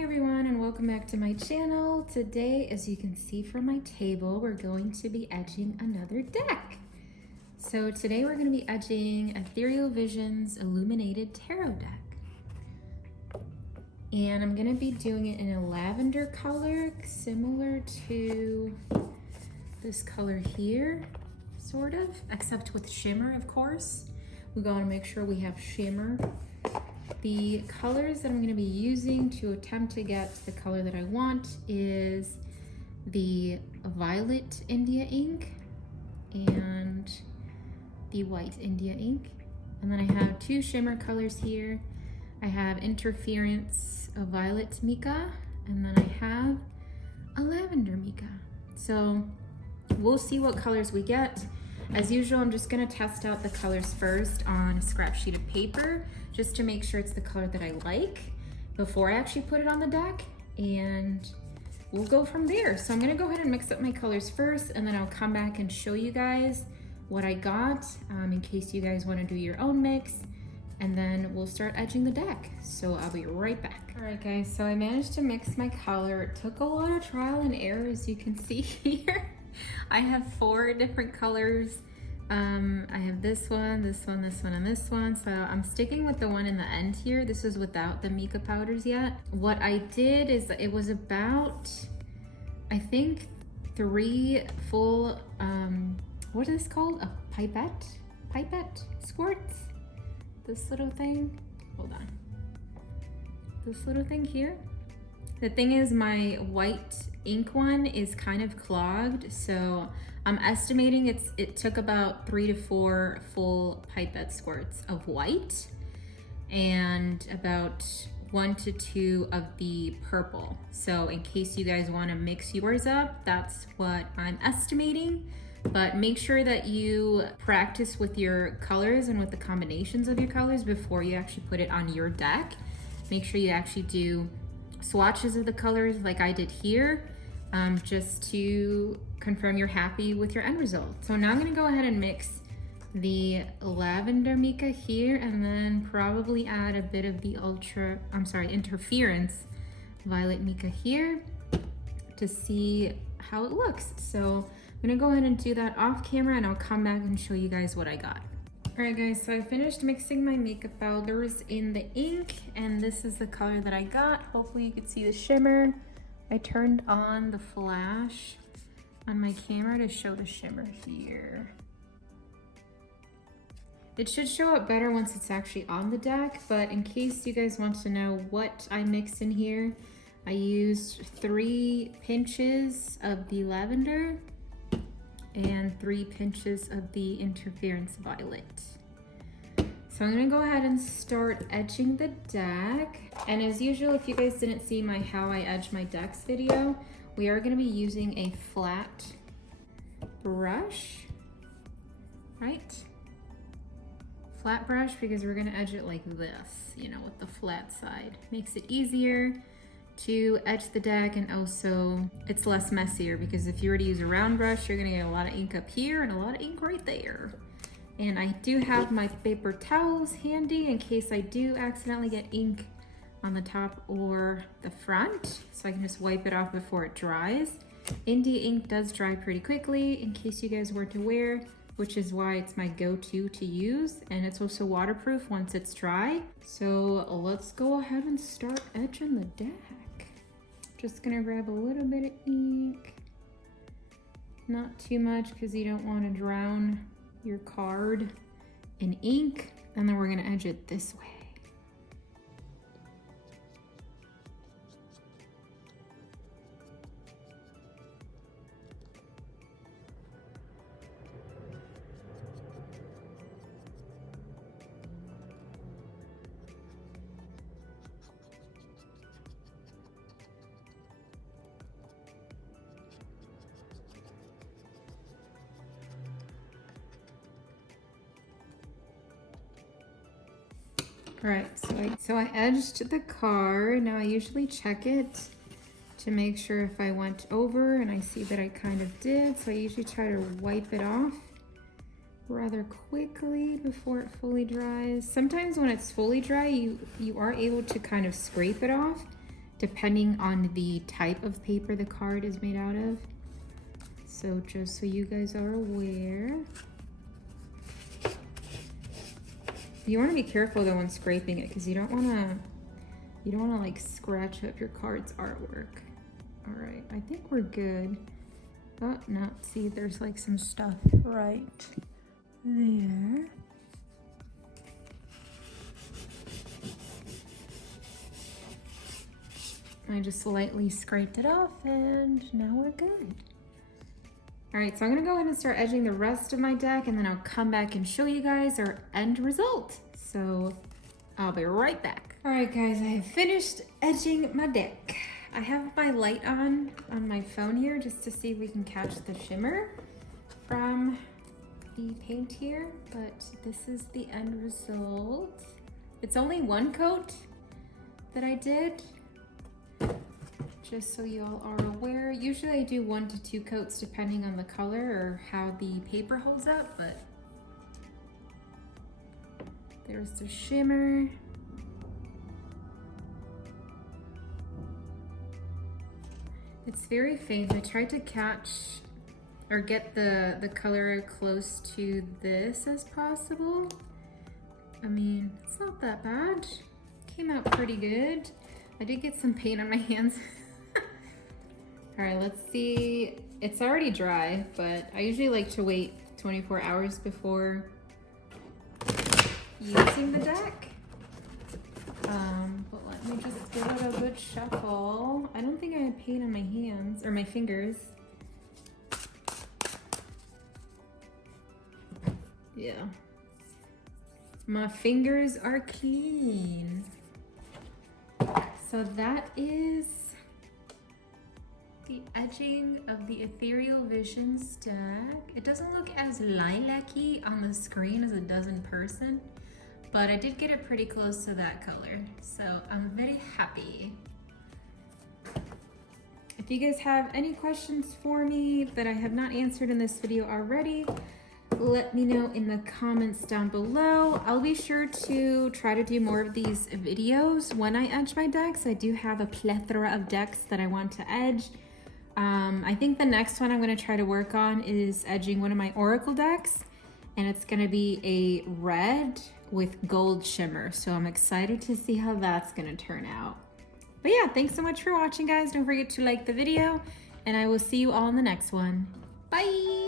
Hi everyone and welcome back to my channel. Today, as you can see from my table, we're going to be etching another deck. So today we're going to be etching Ethereal Vision's Illuminated Tarot deck. And I'm going to be doing it in a lavender color, similar to this color here, sort of, except with shimmer, of course. We gotta make sure we have shimmer. The colors that I'm going to be using to attempt to get the color that I want is the violet India ink and the white India ink. And then I have two shimmer colors here. I have interference, a violet mica, and then I have a lavender mica. So we'll see what colors we get. As usual, I'm just gonna test out the colors first on a scrap sheet of paper, just to make sure it's the color that I like before I actually put it on the deck, and we'll go from there. So I'm gonna go ahead and mix up my colors first, and then I'll come back and show you guys what I got in case you guys wanna do your own mix, and then we'll start etching the deck. So I'll be right back. All right guys, so I managed to mix my color. It took a lot of trial and error, as you can see here. I have 4 different colors. I have this one, this one, this one, and this one. So I'm sticking with the one in the end here. This is without the mica powders yet. What I did is it was about, I think, 3 full, what is this called? A pipette? Pipette squirts? This little thing, hold on. This little thing here. The thing is, my white ink one is kind of clogged, so I'm estimating it took about 3 to 4 full pipette squirts of white and about 1 to 2 of the purple. So in case you guys want to mix yours up, that's what I'm estimating. But make sure that you practice with your colors and with the combinations of your colors before you actually put it on your deck. Make sure you actually do swatches of the colors like I did here, just to confirm you're happy with your end result. So now I'm gonna go ahead and mix the lavender mica here, and then probably add a bit of the interference violet mica here to see how it looks. So I'm gonna go ahead and do that off camera, and I'll come back and show you guys what I got. All right guys, so I finished mixing my mica powders in the ink, and this is the color that I got. Hopefully you could see the shimmer. I turned on the flash on my camera to show the shimmer here. It should show up better once it's actually on the deck, but in case you guys want to know what I mixed in here, I used 3 pinches of the lavender and 3 pinches of the interference violet. So I'm gonna go ahead and start etching the deck. And as usual, if you guys didn't see my how I edge my decks video, we are gonna be using a flat brush, right? Flat brush, because we're gonna edge it like this, you know, with the flat side. Makes it easier to etch the deck, and also it's less messier, because if you were to use a round brush, you're gonna get a lot of ink up here and a lot of ink right there. And I do have my paper towels handy in case I do accidentally get ink on the top or the front, so I can just wipe it off before it dries. India ink does dry pretty quickly, in case you guys weren't aware, which is why it's my go-to to use, and it's also waterproof once it's dry. So let's go ahead and start etching the deck. Just gonna grab a little bit of ink, not too much because you don't want to drown your card in ink, and then we're gonna edge it this way. All right, so I edged the card. Now I usually check it to make sure if I went over, and I see that I kind of did. So I usually try to wipe it off rather quickly before it fully dries. Sometimes when it's fully dry, you are able to kind of scrape it off depending on the type of paper the card is made out of. So just so you guys are aware. You want to be careful though when scraping it, because you don't want to like scratch up your card's artwork. All right, I think we're good. Oh no, see, there's like some stuff right there. I just lightly scraped it off and now we're good. All right, so I'm gonna go ahead and start edging the rest of my deck, and then I'll come back and show you guys our end result. So I'll be right back. All right guys, I have finished edging my deck. I have my light on my phone here just to see if we can catch the shimmer from the paint here, but this is the end result. It's only one coat that I did, just so you all are aware. Usually I do 1 to 2 coats depending on the color or how the paper holds up, but there's the shimmer. It's very faint. I tried to catch or get the color close to this as possible. I mean, it's not that bad. Came out pretty good. I did get some paint on my hands. All right, let's see. It's already dry, but I usually like to wait 24 hours before using the deck. But let me just give it a good shuffle. I don't think I had paint on my hands or my fingers. Yeah. My fingers are clean. So that is the edging of the Ethereal Visions deck. It doesn't look as lilac-y on the screen as it does in person, but I did get it pretty close to that color, so I'm very happy. If you guys have any questions for me that I have not answered in this video already, let me know in the comments down below. I'll be sure to try to do more of these videos when I edge my decks. I do have a plethora of decks that I want to edge. I think the next one I'm going to try to work on is edging one of my Oracle decks, and it's going to be a red with gold shimmer. So I'm excited to see how that's going to turn out. But yeah, thanks so much for watching, guys. Don't forget to like the video, and I will see you all in the next one. Bye!